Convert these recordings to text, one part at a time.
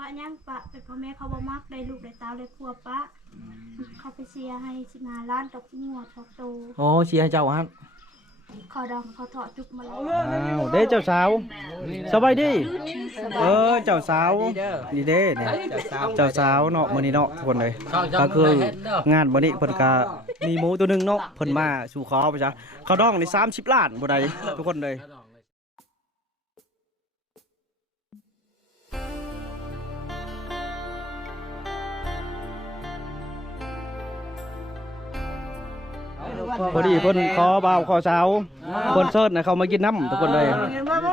ปะยังปะแต่พ่อแม่เขาบ่มักได้ลูกได้เต้าได้ครัวปะเขาไปเชียร์ให้15 ล้านตกงัวตกโต โอ้เชียร์ให้เจ้าครับ เขาดองเขาเถาะจุกมาแล้ว อ้าวเด้เจ้าสาวสบายดีเจ้าสาวนี่เด้เนี่ยเจ้าสาวเนาะมื้อนี้เนาะทุกคนเลยก็คืองานมื้อนี้เพิ่นก็มีหมูตัวหนึงเนาะเพิ่นมาสู่ขอไปจ้ะเขาดองนี่30 ล้านบ่ได้ทุกคนเลยพอดีเพิ่นขอบ่าวขอสาวเพิ่นเชิญให้เขามากินน้ำทุกคนเลย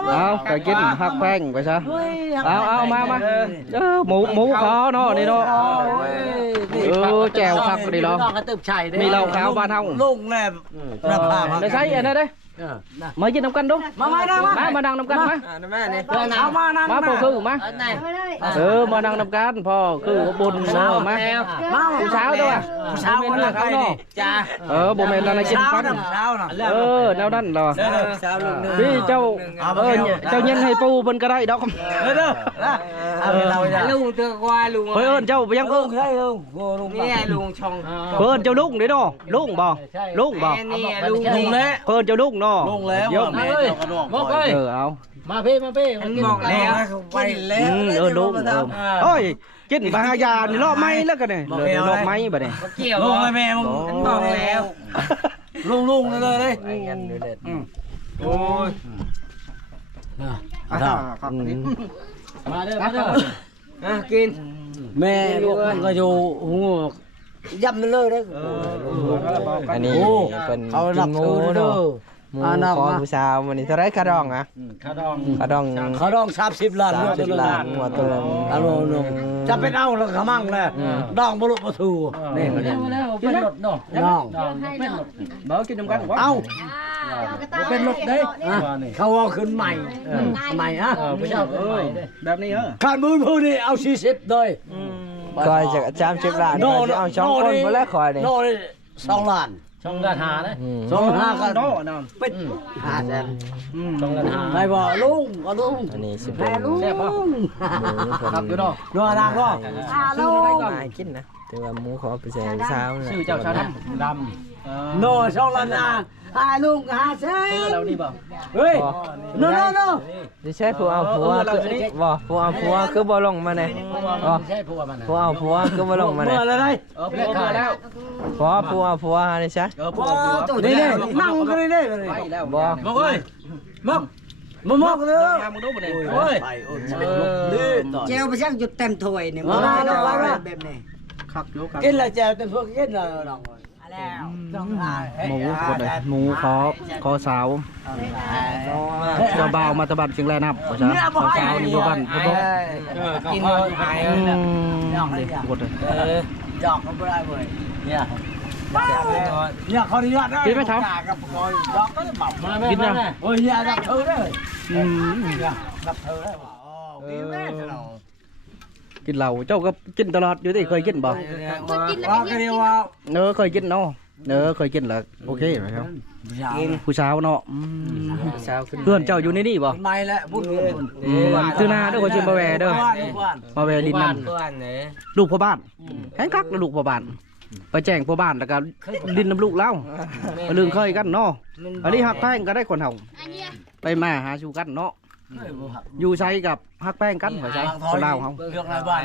เอาไปกินหักแป้งไปซะเอามาหมูขอเนาะนี่เนาะแจ่วคักนี่เนาะมีเหล้าขาวบ้านเฮา ลุงแน่ราคา ได้ใช้อันนั้นเด้มากินน้ำกันดูมานั่งน้ำกันมามาพอคือมามานั่งน้ำกันพอคือบุญมาผู้สาวตัวผู้สาวเป็นเรื่องเขาเนาะบ่แม่นอะไรกินกันแนวนั้นเหรอพี่เจ้าเย็นให้ปูเพิ่นก็ได้ดอกลุงตัวควายลุง เพิ่นเจ้ายังลุงนี่ลุงชงเพิ่นเจ้าลุงเด้อลุงบ่ลุงบ่ ลุงเลย เพิ่นเจ้าลุงเนาะ ลุงแล้ว ยกมาเลยเอามาพี่บอกแล้วไปแล้วลุงโอ้ยกินบางยานี่รอบไม้แล้วกันเนี่ยรอบไม้บัดนี้เกี่ยวลุงเลยแม่มึงบอกแล้วลุงเลยโอ้ยมาเด้อกินแม่ก็อยู่หูย่ำเลยได้อันนี้เป็นกินหมูเนาะหมูขอผู้สาวมันนี่เท่าไรคาดองอ่ะคาดอง30 ล้าน30 ล้านหัวตัวนึงจะเป็นเอาแล้วขมั่งเลยดองบลุประตูนี่เป็นรถเนาะน้องบ่กินน้ำกันเอาเป็นรถเด้เขาเอาขึ้นใหม่ฮะแบบนี้การมือนี่เอา40เลยคอยจะ30 ล้านเอา2 คนมาแล้วคอยนี่โน่2 ล้าน2 ล้าน5นะ2 ล้าน5ก็เป็น5แสน2 ล้าน5ไม่บอกลุงอันนี้สิเป็นแซ่บป่ะครับอยู่เนาะนัวดังก็ซื้อได้ก่อนกินนะแต่ว่าหมูขอผู้สาวชื่อเจ้าชาวดำโน่2 ล้าน5ลุง5แสนเรานี่บ่เฮ้ยโน่ดิใช่ผัวเอาผัวคือบ่ผัวเอาผัวคือบ่ลงมาเนี่ยบ่ใช่ผัวมันผัวเอาผัวคือบ่ลงมาเนี่ยอะไรเลิกขาแล้วผัวเอาผัวนี่ใช่นี่นั่งกันนี่บ่เอ้ยมอกเลยมึงดูบ่เนี่ยโอ้ยเจลไปช่างจุดเต็มถ้วยเนี่ยมาแบบนี้คักอยู่ครับกินละเจลเต็มถ้วยกินละน้องหมูคนเลยหมูขอสาวเจ้าบ่าวมาตะบัดเชียงแรนับว่าจ้ะสาวนี่บ่บันบ่บอกกินหายน้องเลยกดเลยหยอกก็ไม่ได้เลยเนี่ยเขาดีนะกินไหมครับกับคอยหยอกก็จะแบบกินนะโอ้ยเนี่ยรับเธอได้รับเธอได้บ่กินแม่เรากินเหล้าเจ้าก็กินตลอดอยู่ที่เคยกินบ่เคยกินเนาะเคยกินแล้วโอเคไหมครับผู้สาวเนาะเพื่อนเจ้าอยู่ในนี่บ่ไม่แล้วพูดตื้อหน้าเด้อคนชื่อมาแวเด้อมาแวลินนั่นลูกพ่อบ้านแห้งคักแล้วลูกพ่อบ้านไปแจ้งพ่อบ้านแล้วก็ดินน้ำลูกเล่าลืมเคยกันเนาะอันนี้หักแป้งก็ได้คนเฮาไปมาหาชูกันเนาะอยู่ใช้กับฮักแป้งกันเหรอใช่คนลาวเขาเรื่องอะไรบ้าง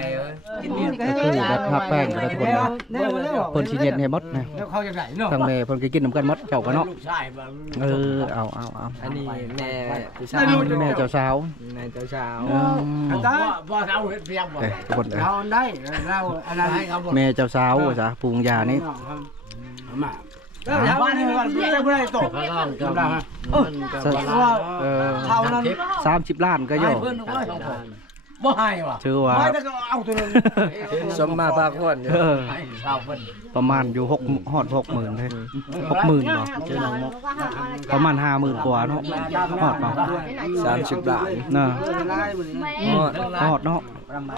คือแบบฮักแป้งกันทุกคนนะเพิ่นชีเย็นให้มดนะทางแม่เพิ่นก็กินน้ำกันมดเจ้ากันเนาะเอาอันนี้แม่ผู้สาวแม่เจ้าสาวแม่เจ้าสาวพ่อสาวเพียงบ่ทุกคนเราได้เราอะไรแม่เจ้าสาวจ้ะปูงยานี่บ้านนี้มันไม่ได้ตกจำได้ฮะ30 ล้านก็ย่อบ่ให้ว่ะชื่อว่าไม่แต่ก็เอาตัวนึงสมมาปากคนประมาณอยู่ฮอด 60,000เลย60,000บ่ชื่อน้องมกประมาณ50,000 กว่าเนาะฮอดบ่30 ล้านน่ะฮอดเนาะ 40,000เ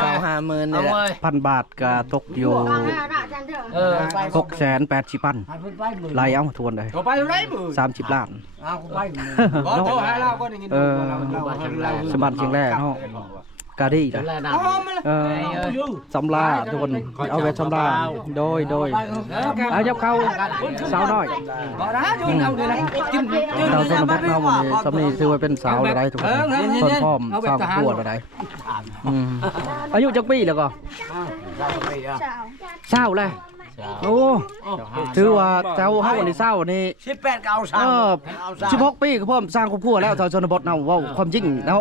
ขา50,000นี่แหละ 1,000 บาทก็ตกอยู่680,000ไล่เอาทวนได้30 ล้านสมันเชียงแรกเนาะกาดีนะสำลาทุกคนเอาไว้สำลาโดยเอายับเข้าสาวน้อยเราสนบัตเราหมดเลยสำนีซื้อไว้เป็นสาวอะไรทุกคนต้นพร้อมสาวขวดอะไรอายุจักปีแล้วก็เศร้าเลยโอ้ถือว่าเจ้าเฮาวันนี้เศร้าวันนี้18 9 16 ปีก็พร้อมสร้างครอบครัวแล้วชาวชนบทเนาะว่าความจริงแล้ว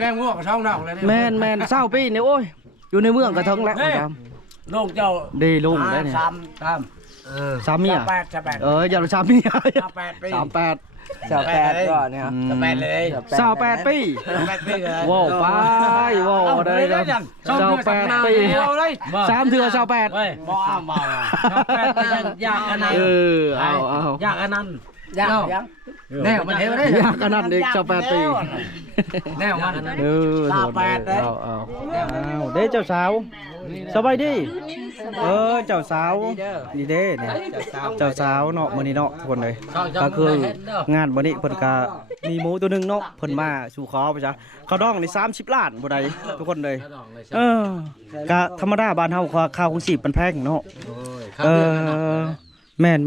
แดงงัวกับช่องนอกเลยแม่น20 ปีนี่โอ้ยอยู่ในเมืองก็ถึงแล้วครับ ลูกเจ้าดีลุงได้เนี่ยสามเมียอย่าสามเมีย38ก็เนี่ย28เลย28 ปีว้าวไปว้าวได้แล้ว28 ปี3 เทื่อ28บ่เอามา28อยากอันนั้นเอาอยากอันนั้นอยากแนวมันเห็นบ่ได้อยากอันนั้นอีก28 ปีแนวมัน28ได้เอาเด้เจ้าสาวสบายดีเจ้าสาวนี่เด้เนี่ยเจ้าสาวเนาะมื้อนี้เนาะทุกคนเลยก็คืองานมื้อนี้เพิ่นก็มีหมูตัวนึงเนาะเพิ่นมาสู่ขอไปจ้ะเขาดองนี่30 ล้านบ่ได้ทุกคนเลยก็ธรรมดาบ้านเฮาข้าวของชีพมันแพงเนาะแม่น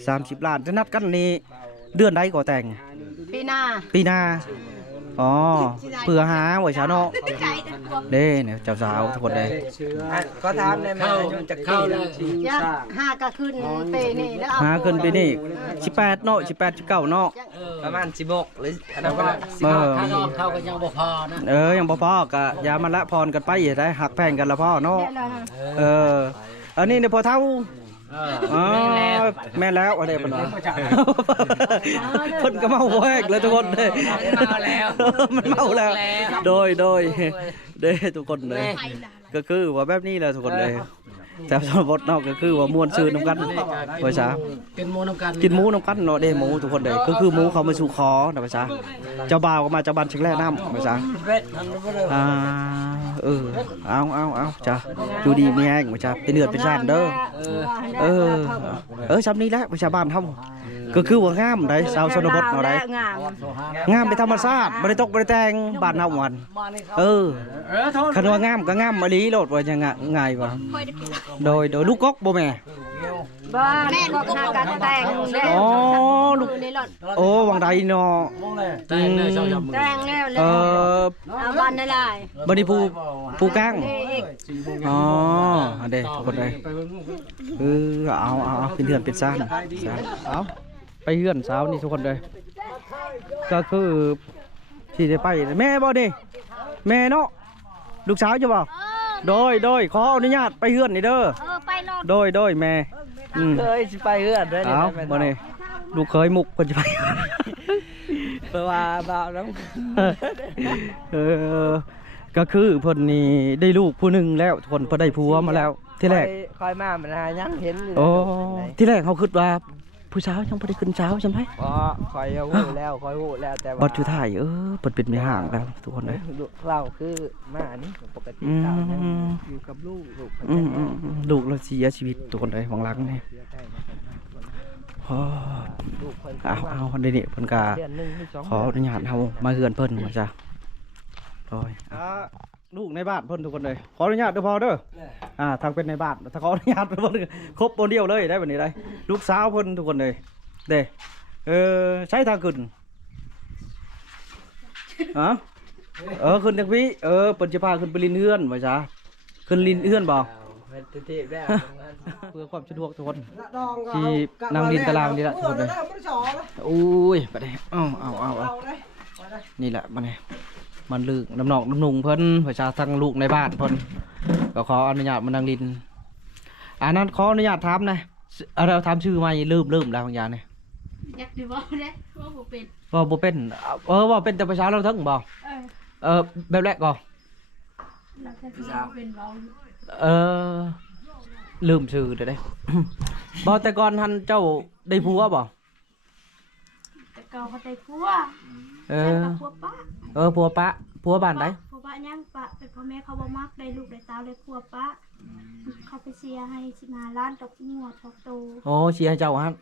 30 ล้านจะนัดกันนี่เดือนใดก็แต่งปีหน้าอ๋อเพื่อหาไว้ซะเนาะเด้เนี่ยเจ้าสาวทุกคนเลยก็ถามได้มั้ยจะเข้าแล้ว5ก็ขึ้นปีนี้แล้วหาขึ้นปีนี้18เนาะ18 19เนาะประมาณ16หรืออันนั้นก็เข้าก็ยังบ่พอนะยังบ่พอก็อย่ามันละพรกันไปได้หักแพงกันละพ่อเนาะอันนี้เนี่ยพอเท่าแม่แล้วอะไรปะเนาะเพิ่นก็เมาแวกแล้วทุกคนเลยมันเมาแล้วโดยเด้ทุกคนเลยก็คือว่าแบบนี้แหละทุกคนเลยแต่สมบทนอกก็คือว่ามวนซื่อน้ำกันว่าซะกินหมูน้ำกันเนาะเด้หมูทุกคนเลยก็คือหมูเขามาสู่คอนะว่าซะเจ้าบ่าวก็มาเจ้าบ้านเชียงแร่น้ำว่าซะเอาจ้ะอยู่ดีมีแห้งว่าซะเป็นเดือดเป็นแสนเด้อซ้ำนี้แหละว่าซะบ้านเฮาก็คือว่างามได้สาวชนบทเนาะได้งามเป็นธรรมชาติบ่ได้ตกบ่ได้แต่งบ้านเฮาวันคันว่างามก็งามมะลิโลดว่าจังง่ายว่าโดยลูกกกบ่แม่แม่ก็หากันแต่งลูกวังใดเนาะแต่งแล้วบ้านได้หลายบัดนี้ผู้กลางเด้คนใดเอาเป็นเดือนเป็นซ่านเอาไปเฮือนสาวนี่ทุกคนเลยก็คือที่ได้ไปแม่บ่ดิแม่เนาะลูกสาวจะบ่โดยขออนุญาตไปเฮือนนี่เด้อไปรถโดยแม่เคยสิไปเฮือนเด้อเอาบ่นี่ลูกเคยมุกเพิ่นสิไปเพราะว่าบ่าวน้ำก็คือเพิ่นนี่ได้ลูกผู้นึงแล้วทุกคนเพิ่นได้ผัวมาแล้วที่แรกคอยมามันยังเห็นที่แรกเขาคิดว่าผู้สาวยังบ่ได้ขึ้นเช้าใช่มั้ยคอยฮู้แล้วแต่ว่าบัดสุดท้ายเพิ่นเป็นแม่ห่างแล้วทุกคนเลยเราคือมานี่ปกติอยู่กับลูกเราเสียชีวิตทุกคนเลยหวังหลังนี่เอาคนนี้เพิ่นก็ขออนุญาตเฮามาเฮือนเพิ่นว่าจ้ะลูกในบ้านเพิ่นทุกคนเลยขออนุญาตเด้อพ่อเด้อทางเป็นในบ้านถ้าขออนุญาตเพิ่นครบบ่เดียวเลยได้บัดนี้ได้ลูกสาวเพิ่นทุกคนเลยเด้ใช้ทางขึ้นขึ้นจังพี่เพิ่นสิพาขึ้นไปลินเฮือนว่าจ้ะขึ้นลินเฮือนบ่เพื่อความสะดวกทุกคนที่นั่งดินตารางนี่แหละทุกคนเลยอุ้ยไปเลยเอานี่แหละมันลึกน้ำหนองน้ำนุ่งเพิ่นประชาทั้งลูกในบ้านเพิ่นก็ขออนุญาตมานั่งดินนั้นขออนุญาตถามนะเราถามชื่อมาเริ่มแล้วบางอย่างเนี่ยอยากดูบ่ได้ว่าบ่เป็นว่าเป็นแต่ประชาเราทั้งบ่แบบแรกก่อนลืมชื่อได้บ่แต่ก่อนท่านเจ้าได้ผัวบ่แต่ก่อนเขาได้ผัวผัวป้า ผัวปะผัวบ้านใด เพราะว่าย่างปะเป็นพ่อแม่เขาบ่มักได้ลูกได้เต้าได้ครัวปะเขาไปเสียให้15 ล้านดอกงัวทอกโต โอ้เชียร์เจ้าฮัก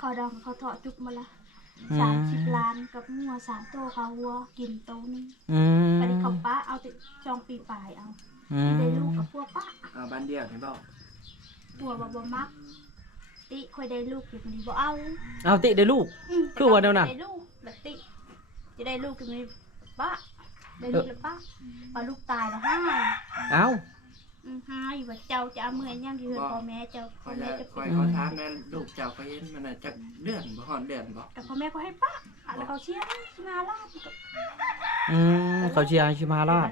ขอดองเขาเถาะจุกมาละ30 ล้านกับงัว3 โตเขาวัวกินโตนึง อันนี้เขาปะเอาติจองปีปลายเอาได้ลูกกับพวกปะ บ้านเดียวเห็นบ่ พวกบ่มักติคอยได้ลูกอยู่คนนี้บ่เอา เอาติได้ลูก คือว่าเดี๋ยวนั้น ได้ลูกแบบติจะได้ลูกอยู่คนนี้ปะได้ลูกแล้วปะพอลูกตายแล้วให้ เอ้า ให้ว่าเจ้าจะเอามือยังอยู่พ่อแม่เจ้าพ่อแม่จะ คอยเขาถามนั่นลูกเจ้าก็เห็นมันน่ะจักเดือนบ่ฮอดเดือนบ่ แต่พ่อแม่ก็ให้ปะแล้วเขาเชียร์15 ล้าน เขาเชียร์ให้15 ล้าน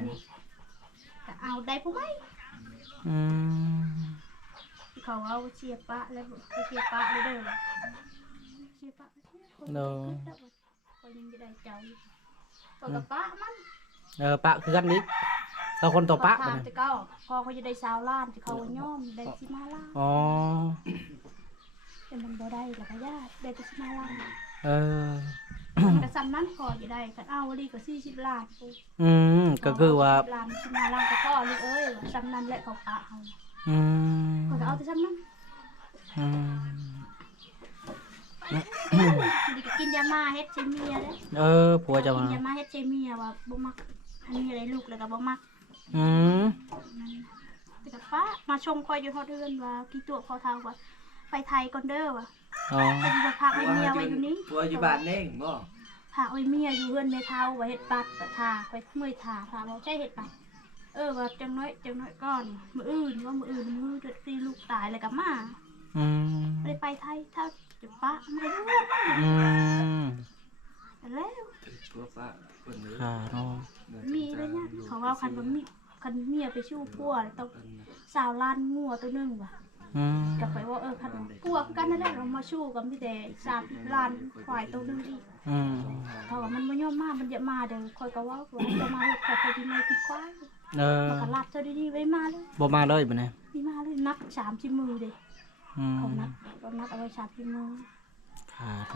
ก็เอาได้ผู้ไหมเขาเอาเชียร์ปะแล้วเชียร์ปะเลยเด้อเชียร์ปะคนยังจะได้เจ้าก็กับปะมัน ปะคือกันนิดต่อคนต่อปะ ทางจะก็พอเขาจะได้20 ล้านที่เขาย่อมได้15 ล้าน อ๋อ แต่มันบ่ได้แล้วก็ยากได้แต่15 ล้าน แต่ซ้ำนั้นพอจะได้คันเอาดีก็40 ล้าน ก็คือว่า ล้าน15 ล้านก็พอลูกเอ้ยซ้ำนั้นแหละเขาปะเอาก็เอาแต่ซ้ำนั้นดีก็กินยามาเฮ็ดเชเมียเด้ ผัวจะ กิ มาน ยามาเฮ็ดเชเมียว่าบ่มักอันนี้อะไรลูกแล้วก็บ่มักแต่ก็ป้ามาชมคอยอยู่ฮอดเดือนว่ากี่ตัวพอเท่าว่าไปไทยก่อนเด้อว่ะไปอยู่พักไว้เมียไว้อยู่นี้ ตัวอยู่บ้านเองบ่ พักไว้เมียอยู่เฮือนแม่เฒ่าว่าเฮ็ดบัตรทาไปเมื่อยทาบ่ใช่เฮ็ดบัตรว่าจังน้อยก่อนมื้ออื่นมื้อตีลูกตายแล้วก็มาไปไทยถ้าจะป้ามันก็แล้ว ตัวป้าเพิ่นเลย มีเลยเนี่ยเขาว่าคันเมียไปชู้พัวต้อง20 ล้านงัวตัวนึงว่ะกับไปว่าคันพัวกันนั่นแหละเรามาชู้กันที่แต่30 ล้านควายตัวนึงอีกเพราะว่ามันบ่ยอมมามันจะมาเดี๋ยวคอยก็ว่าจะมาเฮ็ดขอที่ไม่ผิดควายมันก็รับเจ้าดีๆไว้มาเลย บ่มาเลยบ่แน่ มีมาเลยนัก30 มือเด้เขานักเอาไว้30 มือเข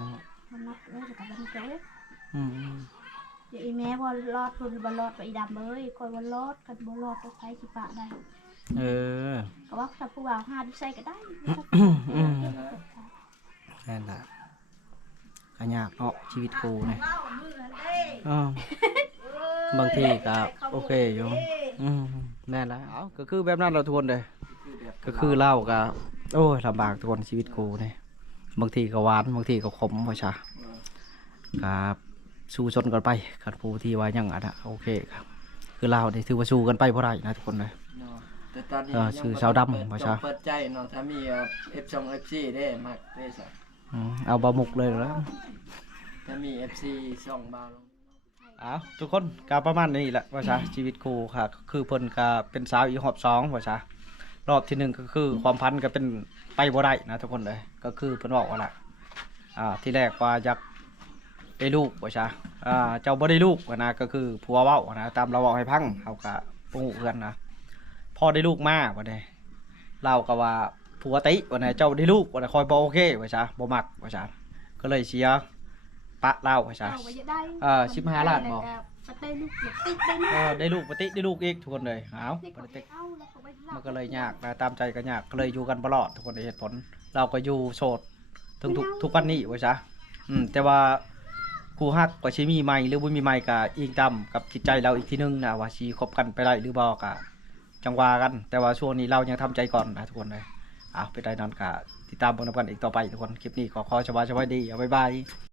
านักแล้วแต่ก็บ่เก็บอย่าอีแม่บ่รอดพุ่นบ่รอดไปอีดำเอ้ยคอยบ่รอดกันบ่รอดก็ใช้สิปะได้ก็ว่าถ้าผู้บ่าวหาดิใส่ก็ได้นั่นล่ะก็ยากเนาะชีวิตกูนี่บางทีก็โอเคอยู่แน่นแล้วก็คือแบบนั้นเราทวนเลยก็คือเล่าก็โอ้ยลำบากทวนชีวิตกูนี่บางทีก็หวานบางทีก็ขมว่าชาครับสู้ชนกันไปขัดผู้ที่ว่ายังอ่ะโอเคครับคือเราได้ถือว่าสู้กันไปเพราะไรนะทุกคนเลยแต่ตอนนี้ชื่อชาวดำว่าชาเปิดใจเนาะถ้ามีF2FC ได้มักได้ซะเอาบะหมุกเลยแล้วถ้ามี FC ส่องบาลงทุกคนก็ประมาณนี้แหละว่าชาชีวิตครูค่ะคือเพิ่นก็เป็นสาวอีกรอบ2ว่าชารอบที่1ก็คือความพันก็เป็นไปบ่ได้นะทุกคนเลยก็คือเพิ่นบอกว่าล่ะที่แรกว่าอยากได้ลูกว่าชาเจ้าบ่ได้ลูกนะก็คือผัวเว้านะตามเราเว้าให้พังเฮาก็บ่ฮู้เพื่อนนะพอได้ลูกมาว่าได้เราก็ว่าผัวติว่านะเจ้าได้ลูกว่าคอยบ่โอเคว่าชาบ่มักว่าชาก็เลยเสียปะเล่าว่าชา15 ล้านบ่ได้ลูกติดได้ลูกได้ลูกปฏิได้ลูกอีกทุกคนเลยมันก็เลยยากนะตามใจก็ยากก็เลยอยู่กันตลอดทุกคนในเหตุผลเราก็อยู่โสดถึงทุกวันนี้ว่าซะแต่ว่าคู่ฮักก็สิมีใหม่หรือบ่มีใหม่ก็อิงตามกับจิตใจเราอีกทีนึงนะว่าสิคบกันไปได้หรือบ่ก็จังว่ากันแต่ว่าช่วงนี้เรายังทำใจก่อนนะทุกคนเลยไปได้นอนก็ติดตามเบิ่งกันอีกต่อไปทุกคนคลิปนี้ขอสบายดีบ๊ายบาย